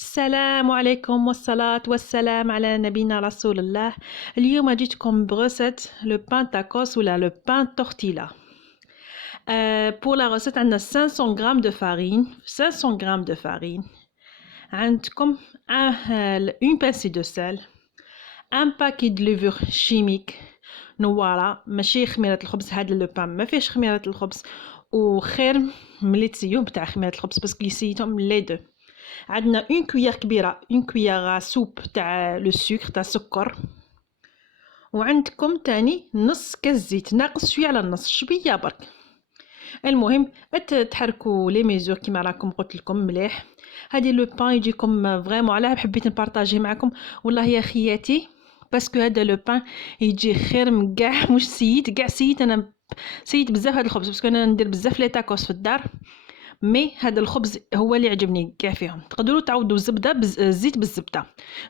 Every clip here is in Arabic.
السلام عليكم والصلاة والسلام على نبينا رسول الله. اليوم جيتكم بغوسيت لو بان تاكوس ولا لو بان تورتيلا. pour la recette عندنا 500 غرام de farine 500 غرام de farine. عندكم une pincée de sel, un paquet de levure chimique نوارة ماشي خميرة الخبز. هذا لو بان ما فيهش خميرة الخبز وخير ملي تسيو بتاع خميرة الخبز باسكو يسيتهم لي دو. عندنا اون كويير كبيره اون كويير سوب تاع لو سكر تاع السكر. وعندكم تاني نص كاس زيت ناقص شويه على النص شويه برك. المهم تحركوا لي ميزور كيما راكم قلت لكم مليح. هذه لو بان يجيكم فريمون علاه حبيت نبارطاجي معكم والله يا خياتي باسكو هذا لو بان يجي خير من كاع مش سيد كاع سيد. انا سيد بزاف هذا الخبز باسكو انا ندير بزاف لي تاكوس في الدار مي هذا الخبز هو اللي عجبني كاع فيهم. تقدروا تعوضوا الزبده الزيت بالزبده،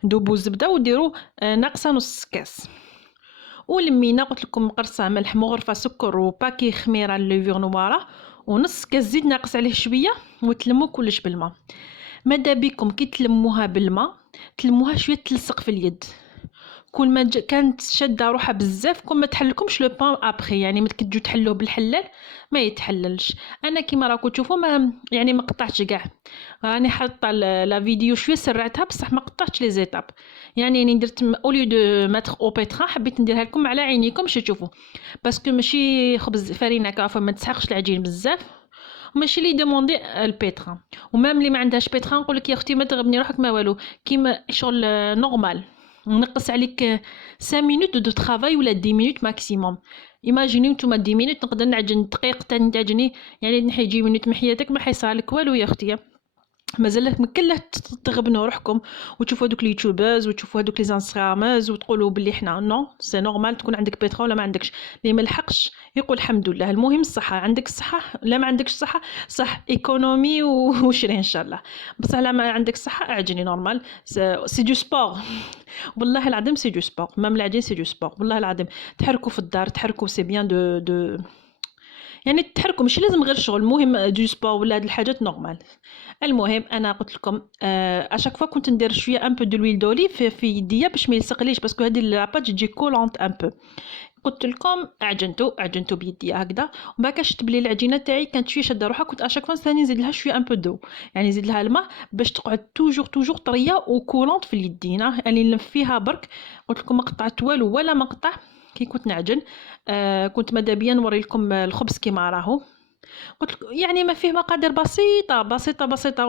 ذوبوا الزبده وديروا ناقصه نص كاس. ولمينا قلت لكم قرصه ملح مغرفه سكر وباكي خميره ليفور نواره ونص كاس زيت ناقص عليه شويه وتلموا كلش بالماء. ماذا بكم كي تلموها بالماء تلموها شويه تلصق في اليد. كل ما كانت شاده روحها بزاف كل ما تحلكمش لو بان ابخي، يعني ملي تجو تحلوه بالحلال ما يتحللش. انا كيما راكم تشوفوا ما يعني ما قطعتش كاع، راني حاطه لا فيديو شويه سرعتها بصح ما قطعتش لي زيتاب. يعني اني درت اوليو دو ماتر او بيترا حبيت نديرها لكم على عينيكم باش تشوفوا باسكو ماشي خبز فرينه كافه ما تسحقش العجين بزاف ماشي لي دوموندي البيترا. ومام اللي ما عندهاش بيترا نقول لك يا اختي ما تغبني روحك ما والو كيما شغل نورمال نقص عليك 5 مينوت دو ترافاي ولا 10 مينوت ماكسيموم. ايماجيني نتوما 10 مينوت نقدر نعجن دقيق تاني تعجني يعني نحي 10 مينوت من حياتك ما حيصرالك والو يا اختي. مازال مكله تغبنوا روحكم وتشوفوا هذوك اليوتيوبرز وتشوفوا هذوك لي انستغرامرز وتقولوا بلي حنا نو سي نورمال تكون عندك بيترول ولا ما عندكش. اللي ما لحقش يقول الحمد لله. المهم الصحه، عندك الصحه لا ما عندكش صحه صح ايكونومي وشري ان شاء الله. بصح لا ما عندك صحه اعجني نورمال سي دو سبور. والله العظيم سي دو سبور مام العجين سي دو سبور والله العظيم. تحركوا في الدار تحركوا سي بيان دو يعني تحركوا ماشي لازم غير شغل. المهم دو سبور ولا هاد الحاجات نورمال. المهم انا قلت لكم اشاك فوا كنت ندير شويه ان بو دو لويل دوليف في يديا باش ما يلصقليش باسكو هذه لاباج تجي كولونت ان بو. قلت لكم عجنتو بيديا هكذا ومن بعد شفت بلي العجينه تاعي كانت شويه شاده روحها. كنت اشاك فوا ثاني نزيد لها شويه ان بو دو يعني نزيد لها الماء باش تقعد توجور طريه وكولونت في اليدين. يعني نلف فيها برك. قلت لكم ما قطعت والو ولا مقطع كي كنت نعجن. كنت ماذا بيا نوري لكم الخبز كيما راهو. قلت يعني ما فيه مقادير بسيطه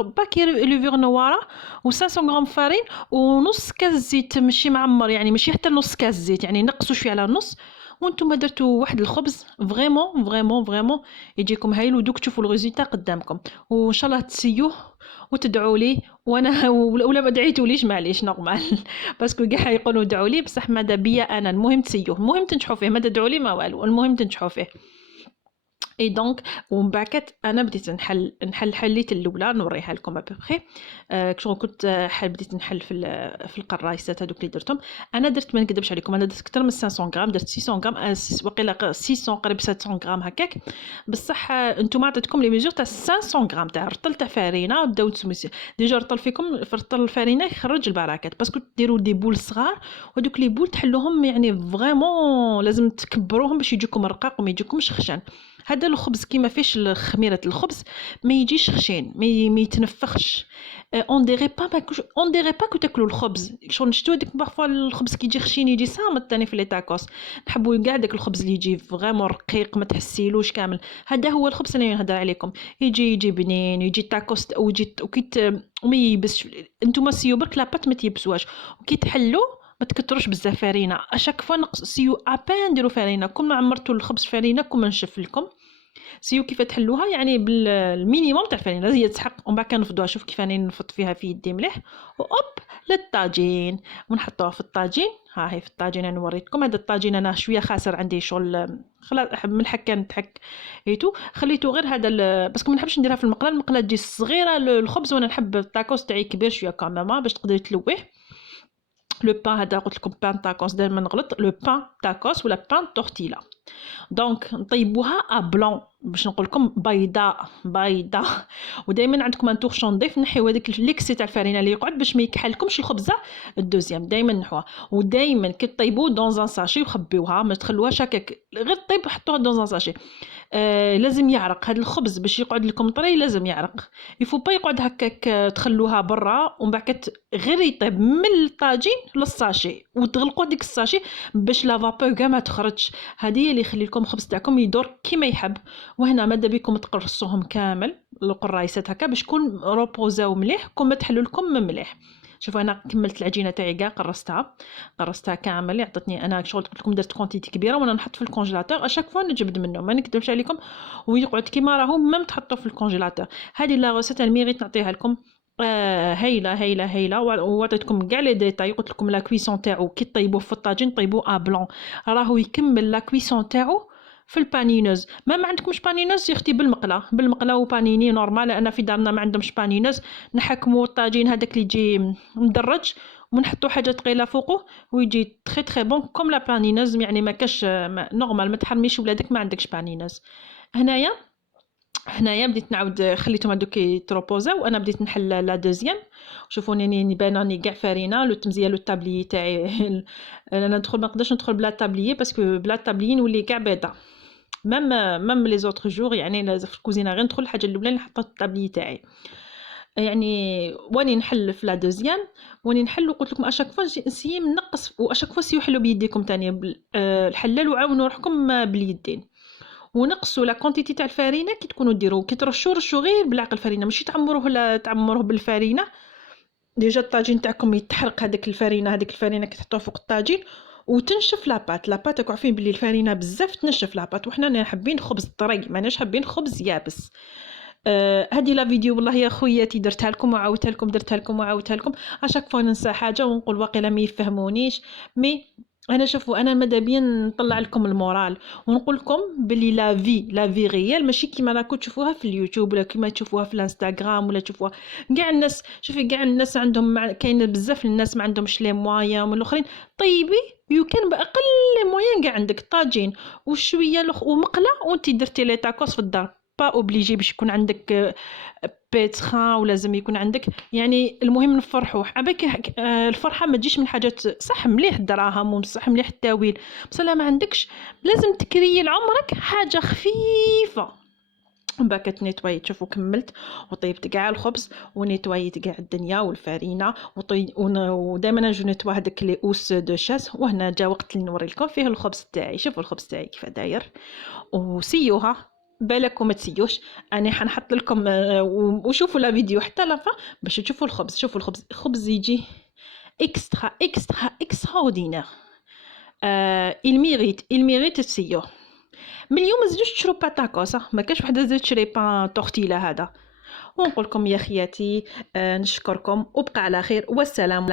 باكي لوفور نواره و500 غرام فارين ونص كاس زيت ماشي معمر يعني ماشي حتى نص كاس زيت يعني نقصوا شويه على النص. وانتم درتوا واحد الخبز فريمون يجيكم هايل ودوك تشوفوا الريزلت قدامكم وان شاء الله تسيوه وتدعوا لي. وانا ولا ما دعيتوليش معليش نورمال باسكو كاع يقولوا دعوا لي بصح ماذا بيا انا. المهم تسيوه المهم تنجحوا فيه ما تدعوا لي ما والو المهم تنجحوا فيه. اي دونك ومن بعد انا بديت نحل حليت الاولى نوريها لكم ابوبخي. شغل كنت بديت نحل في القرايسات هذوك اللي درتهم. انا درت ما نكذبش عليكم انا درت اكثر من 500 غرام درت 600 غرام وقيلا 600 قريب 700 غرام هكاك. بصح نتوما عطيتكم لي ميزور تاع 500 غرام تاع رطل تاع فرينه وداو تسمسي ديجا رطل فيكم في رطل الفرينه يخرج البركات باسكو ديروا دي بول صغار ودوك لي بول تحلوهم يعني فريمون لازم تكبروهم باش يجيكم رقاق وما يجيكمش خشن. هذا الخبز كيما فيش خميره الخبز ما يجيش خشين ما يتنفخش. اون ديري با كو تاكلوا الخبز شغل نشتو ديك بارفوا الخبز كي يجي خشين يجي صامت ثاني في لي تاكوس. نحبوا كاع داك الخبز اللي يجي فريمون رقيق ما تحسيلوش كامل. هذا هو الخبز اللي نهضر عليكم يجي بنين يجي تاكوس وكيت وما يبسش. نتوما سيو برك لاباط ما تيبسواش وكي تحلو ما تكثروش بزاف فرينه. اشاك فوا نقصيو ابان ديروا فرينه كل ما عمرتوا الخبز فرينه كل ما نشف لكم. سيو كيف تحلوها يعني بالمينيموم تاع الفرينه هي تسحق ومن بعد كنفضوها. شوف كيف راني نفض فيها في يدي مليح واوب للطاجين ونحطوها في الطاجين. ها هي في الطاجين انا وريتكم. هذا الطاجين انا شويه خاسر عندي شغل خلاص من الحكه نتحك ايتو خليته غير هذا باسكو ما نحبش نديرها في المقله تجي صغيره الخبز وانا نحب الطاكوس تاعي كبير شويه كاميرا باش تقدري تلويه. لو بان هذا قلت لكم بان تاكوس دائما نغلط، لو بان تاكوس ولا بان تورتيلا. دونك نطيبوها بلون باش نقول لكم بيضاء ودائما عندكم ان تورشون نضيف نحيو هذاك ليكسي تاع الفرينه اللي يقعد باش ما يكحلكمش الخبزه الدوزيام، دائما نحوها. ودائما كي طيبوه دون ان ساشي وخبيوها، ما تخلوهاش هكاك غير طيب، حطوها دون ان ساشي. لازم يعرق هذا الخبز باش يقعد لكم طري، لازم يعرق. يفو با يقعد هكاك تخلوها برا ومن بعد غير يطيب من الطاجين للساشي وتغلقوا ديك الساشي باش لا فابور كاع ما تخرجش. هذه اللي يخلي لكم الخبز تاعكم يدور كيما يحب. وهنا ماذا بكم تقرصوهم كامل القرايسات هكا باش يكون روبوزاو مليح، كون ما تحلوا لكم مليح. شوفوا انا كملت العجينه تاعي كاع قرصتها كامل، عطتني انا شغل قلت لكم درت كونتيتي كبيره وانا نحط في الكونجيلاتور اشاك فوا نجبد منه، ما نكذبش عليكم، ويقعد كيما راهو ميم تحطوه في الكونجيلاتور. هذه لا روسيت الميريت نعطيها لكم. هايله وعطيتكم كاع لي ديتاي. قلت لكم لا كويسون تاعو كي طيبوه في الطاجين طيبوه بلون، راهو يكمل لا كويسون تاعو في البانينوز. ما عندكمش بانينوز يا اختي بالمقله وبانيني نورمال. انا في دارنا ما عندهمش بانينوز، نحكموا الطاجين هذاك اللي يجي مدرج ونحطوا حاجه ثقيله فوقه ويجي تري تري بون كوم لا بانينوز. يعني ما كاش نورمال، ما تحرميش ولادك ما عندكش بانينوز. هنايا بديت نعاود خليتهم هذوك يتروبوزاو وانا بديت نحل لا دوزيام. شوفوني راني باناني كاع فارينه لو تمزيه لو تابليي تاعي. انا ندخل ما نقدرش ندخل بلا تابليي باسكو بلا تابليي نولي كاع بيضه. ميم لي زوتر جور يعني في الكوزينه غير ندخل الحاجه الاولى اللي نحطها التابليي تاعي. يعني واني نحل في لا دوزيام واني نحل وقلت لكم اشاك فوا نسيي نقص واشاك فوا سيو حلو بيديكم ثاني الحلال وعاونوا روحكم باليدين ونقصوا لا كونتيتي تاع الفرينه. كي تكونوا ديروا كي رشوا غير بالعقل الفرينه، ماشي تعمروه بالفرينه. ديجا الطاجين تاعكم يتحرق هذيك الفرينه كي تحطوها فوق الطاجين وتنشف لاباط راكم عارفين بلي الفرينه بزاف تنشف لاباط، وحنا حابين خبز طري ماناش حابين خبز يابس. هذه لا فيديو والله يا خوياتي درتها لكم وعاودتها لكم اشاك فوا ننسى حاجه ونقول واقيلا ما يفهمونيش. مي انا شوفوا انا ماذا بيا نطلع لكم المورال ونقول لكم بلي لا في ريال ماشي كيما راكم تشوفوها في اليوتيوب ولا كيما تشوفوها في الانستغرام ولا تشوفوها كاع الناس. شوفي كاع الناس عندهم كاين بزاف الناس ما عندهمش لي موايان من الاخرين. طيبي يمكن باقل لي موايان كاع عندك طاجين وشويه ومقله وانت درتي لي تاكوس في الدار. با اوبليجي باش يكون عندك بيتخان ولازم يكون عندك. يعني المهم نفرحوا عباك. الفرحه ما تجيش من حاجات صح مليح الدراهم وصح مليح التاويل، بس لا ما عندكش لازم تكري لعمرك حاجه خفيفه. باك تنيتواي. تشوفوا كملت وطيبت كاع الخبز ونيتوايت كاع الدنيا والفرينه ودائما نجو نيتوا هذاك لي اوس دو شاس. وهنا جا وقت اللي نوري لكم فيه الخبز تاعي. شوفوا الخبز تاعي كيف داير وسيوها بالك وما تسيوش. انا حنحط لكم وشوفوا لا فيديو حتى لافا باش تشوفوا الخبز. شوفوا الخبز يجي اكستراوردينير. الميريت تسيوه. من اليوم ما تزيدوش تشرو با تاكوس، ما كاش وحده تزيد تشري بان تورتيلا هذا. ونقول لكم يا خياتي نشكركم وبقى على خير والسلام.